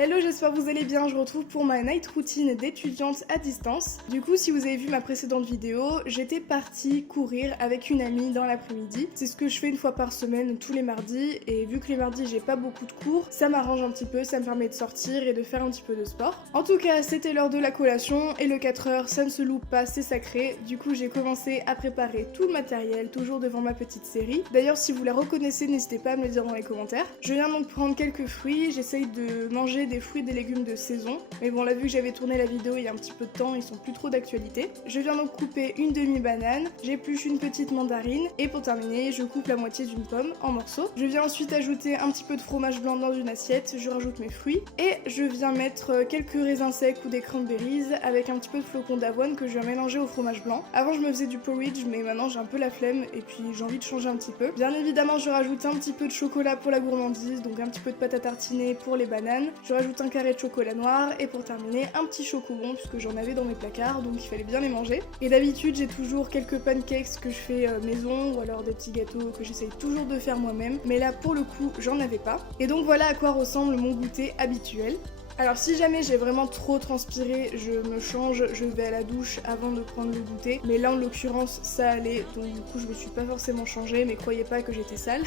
Hello, j'espère que vous allez bien, je vous retrouve pour ma night routine d'étudiante à distance. Du coup, si vous avez vu ma précédente vidéo, j'étais partie courir avec une amie dans l'après-midi. C'est ce que je fais une fois par semaine, tous les mardis, et vu que les mardis j'ai pas beaucoup de cours, ça m'arrange un petit peu, ça me permet de sortir et de faire un petit peu de sport. En tout cas, c'était l'heure de la collation, et le 4 heures, ça ne se loupe pas, c'est sacré. Du coup, j'ai commencé à préparer tout le matériel, toujours devant ma petite série. D'ailleurs, si vous la reconnaissez, n'hésitez pas à me le dire dans les commentaires. Je viens donc prendre quelques fruits, j'essaye de manger des fruits et des légumes de saison, mais bon là vu que j'avais tourné la vidéo il y a un petit peu de temps, ils sont plus trop d'actualité. Je viens donc couper une demi-banane, j'épluche une petite mandarine et pour terminer je coupe la moitié d'une pomme en morceaux. Je viens ensuite ajouter un petit peu de fromage blanc dans une assiette, je rajoute mes fruits et je viens mettre quelques raisins secs ou des cranberries avec un petit peu de flocons d'avoine que je viens mélanger au fromage blanc. Avant je me faisais du porridge mais maintenant j'ai un peu la flemme et puis j'ai envie de changer un petit peu. Bien évidemment je rajoute un petit peu de chocolat pour la gourmandise, donc un petit peu de pâte à tartiner pour les bananes. Je rajoute un carré de chocolat noir et pour terminer un petit chocobon puisque j'en avais dans mes placards donc il fallait bien les manger. Et d'habitude j'ai toujours quelques pancakes que je fais maison ou alors des petits gâteaux que j'essaye toujours de faire moi-même, mais là pour le coup j'en avais pas. Et donc voilà à quoi ressemble mon goûter habituel. Alors si jamais j'ai vraiment trop transpiré, je me change, je vais à la douche avant de prendre le goûter. Mais là en l'occurrence ça allait, donc du coup je me suis pas forcément changée, mais croyez pas que j'étais sale.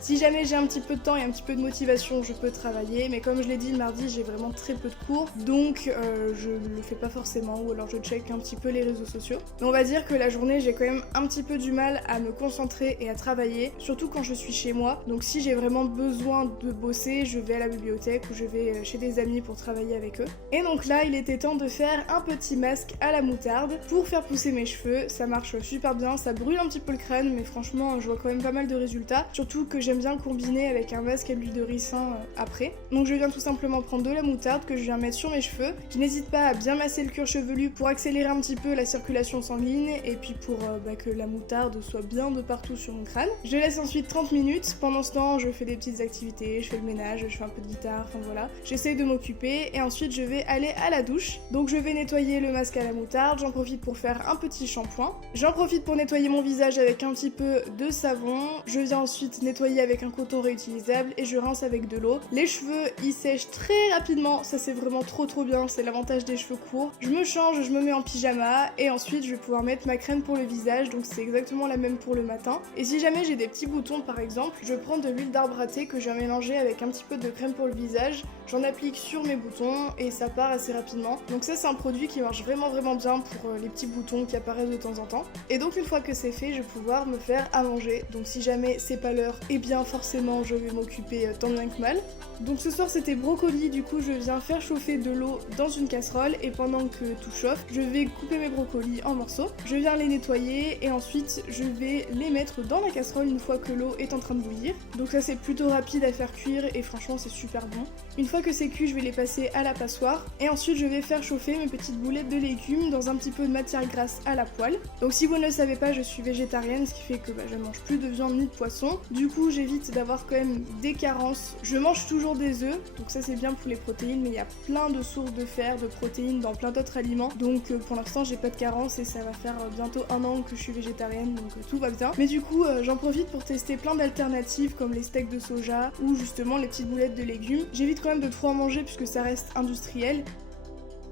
Si jamais j'ai un petit peu de temps et un petit peu de motivation, je peux travailler, mais comme je l'ai dit, le mardi, j'ai vraiment très peu de cours, donc je le fais pas forcément, ou alors je check un petit peu les réseaux sociaux. Mais on va dire que la journée, j'ai quand même un petit peu du mal à me concentrer et à travailler, surtout quand je suis chez moi. Donc si j'ai vraiment besoin de bosser, je vais à la bibliothèque ou je vais chez des amis pour travailler avec eux. Et donc là, il était temps de faire un petit masque à la moutarde pour faire pousser mes cheveux. Ça marche super bien, ça brûle un petit peu le crâne, mais franchement, je vois quand même pas mal de résultats, surtout que j'aime bien combiner avec un masque à l'huile de ricin après. Donc je viens tout simplement prendre de la moutarde que je viens mettre sur mes cheveux. Je n'hésite pas à bien masser le cuir chevelu pour accélérer un petit peu la circulation sanguine et puis pour que la moutarde soit bien de partout sur mon crâne. Je laisse ensuite 30 minutes. Pendant ce temps, je fais des petites activités, je fais le ménage, je fais un peu de guitare, enfin voilà. J'essaye de m'occuper et ensuite je vais aller à la douche. Donc je vais nettoyer le masque à la moutarde, j'en profite pour faire un petit shampoing. J'en profite pour nettoyer mon visage avec un petit peu de savon. Je viens ensuite nettoyer avec un coton réutilisable et je rince avec de l'eau. Les cheveux ils sèchent très rapidement, ça c'est vraiment trop bien, c'est l'avantage des cheveux courts. Je me change, je me mets en pyjama et ensuite je vais pouvoir mettre ma crème pour le visage, donc c'est exactement la même pour le matin. Et si jamais j'ai des petits boutons par exemple, je prends de l'huile d'arbre à thé que je vais mélanger avec un petit peu de crème pour le visage, j'en applique sur mes boutons et ça part assez rapidement. Donc ça c'est un produit qui marche vraiment bien pour les petits boutons qui apparaissent de temps en temps. Et donc une fois que c'est fait, je vais pouvoir me faire à manger. Donc si jamais c'est pas l'heure, et bien forcément je vais m'occuper tant bien que mal. Donc ce soir c'était brocoli, du coup je viens faire chauffer de l'eau dans une casserole et pendant que tout chauffe, je vais couper mes brocolis en morceaux. Je viens les nettoyer et ensuite je vais les mettre dans la casserole une fois que l'eau est en train de bouillir. Donc ça c'est plutôt rapide à faire cuire et franchement c'est super bon. Une fois que c'est cuit, je vais les passer à la passoire et ensuite je vais faire chauffer mes petites boulettes de légumes dans un petit peu de matière grasse à la poêle. Donc si vous ne le savez pas, je suis végétarienne, ce qui fait que je ne mange plus de viande ni de poisson. Du coup j'évite d'avoir quand même des carences. Je mange toujours des œufs, donc ça c'est bien pour les protéines, mais il y a plein de sources de fer, de protéines dans plein d'autres aliments. Donc pour l'instant j'ai pas de carence et ça va faire bientôt un an que je suis végétarienne, donc tout va bien. Mais du coup j'en profite pour tester plein d'alternatives comme les steaks de soja ou justement les petites boulettes de légumes. J'évite quand même de trop en manger puisque ça reste industriel.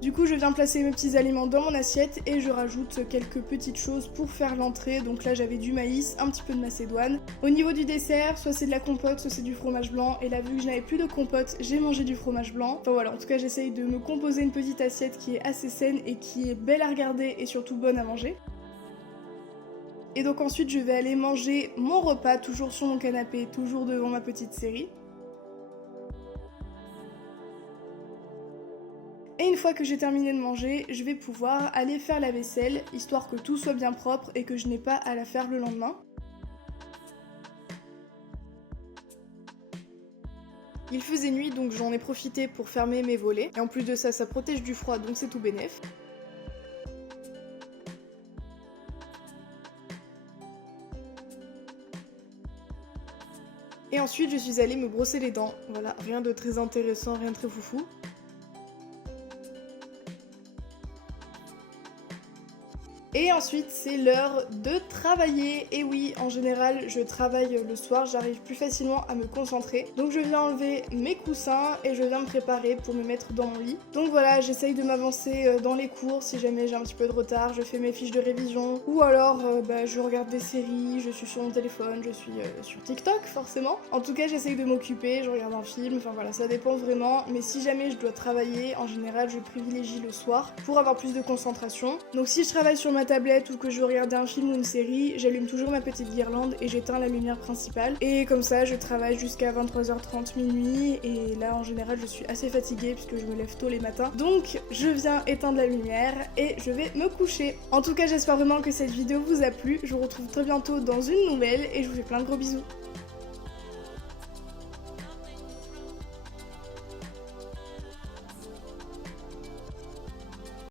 Du coup, je viens placer mes petits aliments dans mon assiette et je rajoute quelques petites choses pour faire l'entrée. Donc là, j'avais du maïs, un petit peu de macédoine. Au niveau du dessert, soit c'est de la compote, soit c'est du fromage blanc. Et là, vu que je n'avais plus de compote, j'ai mangé du fromage blanc. Enfin voilà, en tout cas, j'essaye de me composer une petite assiette qui est assez saine et qui est belle à regarder et surtout bonne à manger. Et donc ensuite, je vais aller manger mon repas, toujours sur mon canapé, toujours devant ma petite série. Et une fois que j'ai terminé de manger, je vais pouvoir aller faire la vaisselle, histoire que tout soit bien propre et que je n'ai pas à la faire le lendemain. Il faisait nuit donc j'en ai profité pour fermer mes volets. Et en plus de ça, ça protège du froid donc c'est tout bénef. Et ensuite je suis allée me brosser les dents. Voilà, rien de très intéressant, rien de très foufou. Et ensuite c'est l'heure de travailler. Et oui, en général je travaille le soir, j'arrive plus facilement à me concentrer. Donc je viens enlever mes coussins et je viens me préparer pour me mettre dans mon lit. Donc voilà, j'essaye de m'avancer dans les cours si jamais j'ai un petit peu de retard, je fais mes fiches de révision ou alors je regarde des séries, je suis sur mon téléphone, je suis sur TikTok forcément. En tout cas j'essaye de m'occuper, je regarde un film, enfin voilà, ça dépend vraiment. Mais si jamais je dois travailler, en général je privilégie le soir pour avoir plus de concentration. Donc si je travaille sur ma tablette ou que je veux regarder un film ou une série, j'allume toujours ma petite guirlande et j'éteins la lumière principale. Et comme ça je travaille jusqu'à 23h30 minuit et là en général je suis assez fatiguée puisque je me lève tôt les matins. Donc je viens éteindre la lumière et je vais me coucher. En tout cas j'espère vraiment que cette vidéo vous a plu. Je vous retrouve très bientôt dans une nouvelle et je vous fais plein de gros bisous.